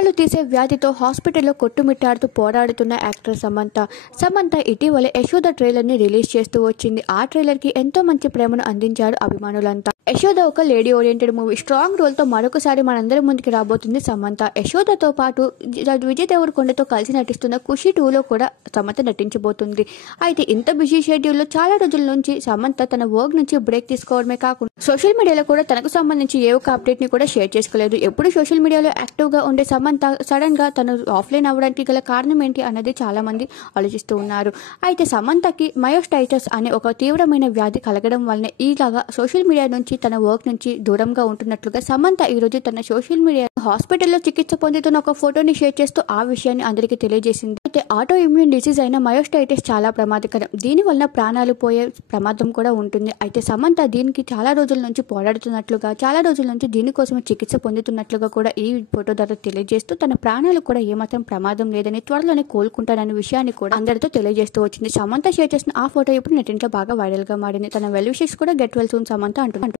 ప్రాణాలు తీసే వ్యాధితో హాస్పిటల్లో కొట్టుమిట్టాడుతూ పోరాడుతున్న యాక్టర్ సమంత ఇటీవల యశోద ట్రైలర్ని రిలీజ్ చేస్తూ వచ్చింది. ఆ ట్రైలర్కి ఎంతో మంచి ప్రేమను అందించారు అభిమానులంతా. యశోద ఒక లేడీ ఓరియంటెడ్ మూవీ. స్ట్రాంగ్ రోల్తో మరొకసారి మనందరి ముందుకి రాబోతుంది సమంత. యశోదతో పాటు విజయ్ దేవరకొండతో కలిసి నటిస్తున్న ఖుషి 2లో కూడా సమంత నటించబోతుంది. అయితే ఇంత బిజీ షెడ్యూల్లో చాలా రోజుల నుంచి సమంత తన వర్క్ నుంచి బ్రేక్ తీసుకోవడమే కాకుండా సోషల్ మీడియాలో కూడా తనకు సంబంధించి ఏ ఒక్క అప్డేట్ని కూడా షేర్ చేసుకోలేదు. ఎప్పుడు సోషల్ మీడియాలో యాక్టివ్గా ఉండే సమంత సడన్ గా తను ఆఫ్లైన్ అవ్వడానికి గల కారణం ఏంటి అన్నది చాలా మంది ఆలోచిస్తూ ఉన్నారు. అయితే సమంతకి మయోస్టైటిస్ అనే ఒక తీవ్రమైన వ్యాధి కలగడం వలన ఈలాగా సోషల్ మీడియా నుంచి తన వర్క్ నుంచి దూరంగా ఉంటున్నట్లుగా సమంత ఈ రోజు తన సోషల్ మీడియా హాస్పిటల్లో చికిత్స పొందుతున్న ఒక ఫోటోని షేర్ చేస్తూ ఆ విషయాన్ని అందరికీ తెలియజేసింది. అయితే ఆటో ఇమ్యూన్ డిసీజ్ అయిన మయోస్టైటిస్ చాలా ప్రమాదకరం. దీని వలన ప్రాణాలు పోయే ప్రమాదం కూడా ఉంటుంది. అయితే సమంత దీనికి చాలా రోజుల నుంచి పోరాడుతున్నట్లుగా, చాలా రోజుల నుంచి దీనికోసం చికిత్స పొందుతున్నట్లుగా కూడా ఈ ఫోటో ద్వారా తెలియజేస్తూ తన ప్రాణాలు కూడా ఏమాత్రం ప్రమాదం లేదని, త్వరలోనే కోలుకుంటాననే విషయాన్ని కూడా అందరితో తెలియజేస్తూ వచ్చింది. సమంత షేర్ చేసిన ఆ ఫోటో ఇప్పుడు నెట్టింట్లో బాగా వైరల్ గా మారింది. తన వెల్ విషెస్ కూడా గెట్ వెల్ సూన్ సమంత అంటున్నారు.